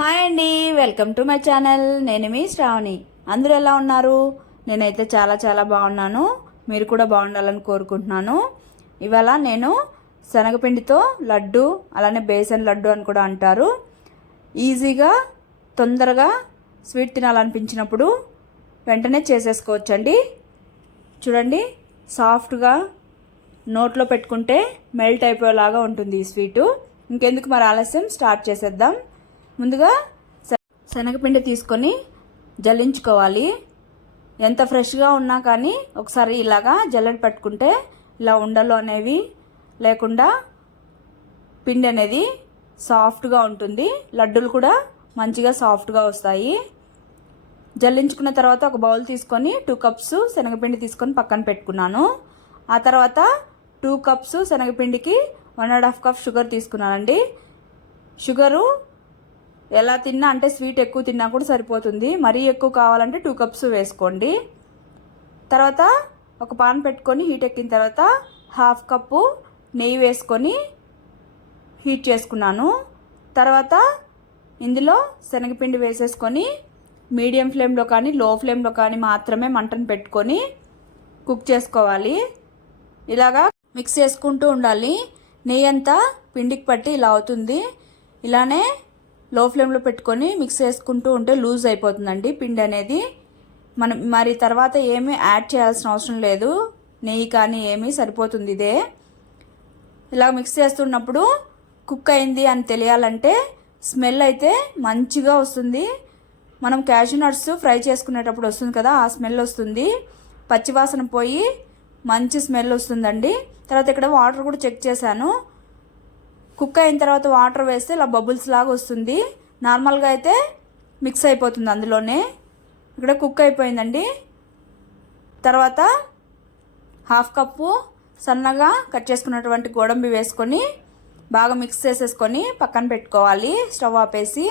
Hi అండి, welcome to my channel. నేను మీ శ్రావణి. అందరూ ఎలా ఉన్నారు? నేనైతే చాలా చాలా బాగున్నాను. మీరు కూడా బాగుండాలని కోరుకుంటున్నాను. ఇవాళ నేను శనగపిండితో లడ్డు, అలానే బేసన్ లడ్డు అని కూడా అంటారు, ఈజీగా తొందరగా స్వీట్ తినాలనిపించినప్పుడు వెంటనే చేసేసుకోవచ్చండి. చూడండి, సాఫ్ట్గా నోట్లో పెట్టుకుంటే మెల్ట్ అయిపోయేలాగా ఉంటుంది ఈ స్వీటు. ఇంకెందుకు మరి ఆలస్యం, స్టార్ట్ చేసేద్దాం. ముందుగా శనగపిండి తీసుకొని జల్లించుకోవాలి. ఎంత ఫ్రెష్గా ఉన్నా కానీ ఒకసారి ఇలాగా జల్లెడ పెట్టుకుంటే ఇలా ఉండలు అనేవి లేకుండా పిండి అనేది సాఫ్ట్గా ఉంటుంది. లడ్డూలు కూడా మంచిగా సాఫ్ట్గా వస్తాయి. జల్లించుకున్న తర్వాత ఒక బౌల్ తీసుకొని 2 కప్స్ శనగపిండి తీసుకొని పక్కన పెట్టుకున్నాను. ఆ తర్వాత 2 కప్స్ శనగపిండికి 1.5 కప్ షుగర్ తీసుకున్నానండి. షుగరు ఎలా తిన్నా అంటే స్వీట్ ఎక్కువ తిన్నా కూడా సరిపోతుంది. మరీ ఎక్కువ కావాలంటే 2 కప్స్ వేసుకోండి. తర్వాత ఒక పాన్ పెట్టుకొని హీట్ ఎక్కిన తర్వాత 1/2 కప్పు నెయ్యి వేసుకొని హీట్ చేసుకున్నాను. తర్వాత ఇందులో శనగపిండి వేసేసుకొని మీడియం ఫ్లేమ్లో కానీ లో ఫ్లేమ్లో కానీ మాత్రమే మంటను పెట్టుకొని కుక్ చేసుకోవాలి. ఇలాగా మిక్స్ చేసుకుంటూ ఉండాలి. నెయ్యి అంతా పిండికి పట్టి ఇలా అవుతుంది. ఇలానే లో ఫ్లేమ్లో పెట్టుకొని మిక్స్ చేసుకుంటూ ఉంటే లూజ్ అయిపోతుందండి పిండి అనేది. మనం మరి తర్వాత ఏమీ యాడ్ చేయాల్సిన అవసరం లేదు, నెయ్యి కానీ ఏమీ సరిపోతుంది ఇదే. ఇలా మిక్స్ చేస్తున్నప్పుడు కుక్ అయింది అని తెలియాలంటే స్మెల్ అయితే మంచిగా వస్తుంది. మనం క్యాష్యూ నట్స్ ఫ్రై చేసుకునేటప్పుడు వస్తుంది కదా, ఆ స్మెల్ వస్తుంది. పచ్చివాసన పోయి మంచి స్మెల్ వస్తుందండి. తర్వాత ఇక్కడ వాటర్ కూడా చెక్ చేశాను. కుక్ అయిన తర్వాత వాటర్ వేస్తే ఇలా బబుల్స్ లాగా వస్తుంది. నార్మల్గా అయితే మిక్స్ అయిపోతుంది అందులోనే. ఇక్కడ కుక్ అయిపోయిందండి. తర్వాత 1/2 కప్పు సన్నగా కట్ చేసుకున్నటువంటి గోడంబి వేసుకొని బాగా మిక్స్ చేసేసుకొని పక్కన పెట్టుకోవాలి, స్టవ్ ఆపేసి.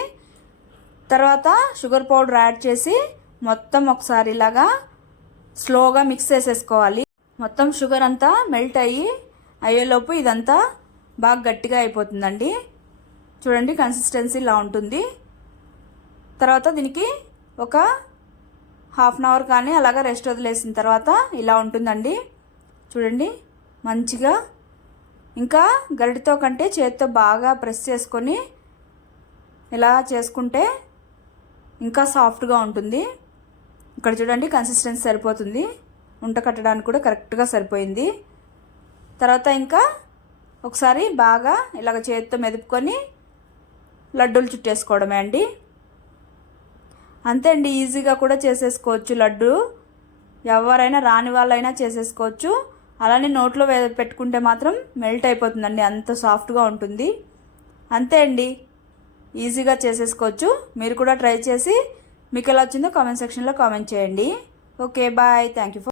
తర్వాత షుగర్ పౌడర్ యాడ్ చేసి మొత్తం ఒకసారి ఇలాగా స్లోగా మిక్స్ చేసేసుకోవాలి. మొత్తం షుగర్ అంతా మెల్ట్ అయ్యేలోపు ఇదంతా బాగా గట్టిగా అయిపోతుందండి. చూడండి, కన్సిస్టెన్సీ ఇలా ఉంటుంది. తర్వాత దీనికి ఒక 1/2 అవర్ కానీ అలాగా రెస్ట్ వదిలేసిన తర్వాత ఇలా ఉంటుందండి. చూడండి, మంచిగా ఇంకా గరిటతో కంటే చేతితో బాగా ప్రెస్ చేసుకొని ఇలా చేసుకుంటే ఇంకా సాఫ్ట్గా ఉంటుంది. ఇక్కడ చూడండి, కన్సిస్టెన్సీ సరిపోతుంది. ఉంట కట్టడానికి కూడా కరెక్ట్గా సరిపోయింది. తర్వాత ఇంకా ఒకసారి బాగా ఇలాగ చేతితో మెదుపుకొని లడ్డూలు చుట్టేసుకోవడమే అండి. అంతే అండి, ఈజీగా కూడా చేసేసుకోవచ్చు లడ్డు. ఎవరైనా రాని వాళ్ళైనా చేసేసుకోవచ్చు. అలానే నోట్లో పెట్టుకుంటే మాత్రం మెల్ట్ అయిపోతుందండి, అంత సాఫ్ట్గా ఉంటుంది. అంతే అండి, ఈజీగా చేసేసుకోవచ్చు. మీరు కూడా ట్రై చేసి మీకు ఎలా వచ్చిందో కామెంట్ సెక్షన్లో కామెంట్ చేయండి. Okay, bye. Thank you.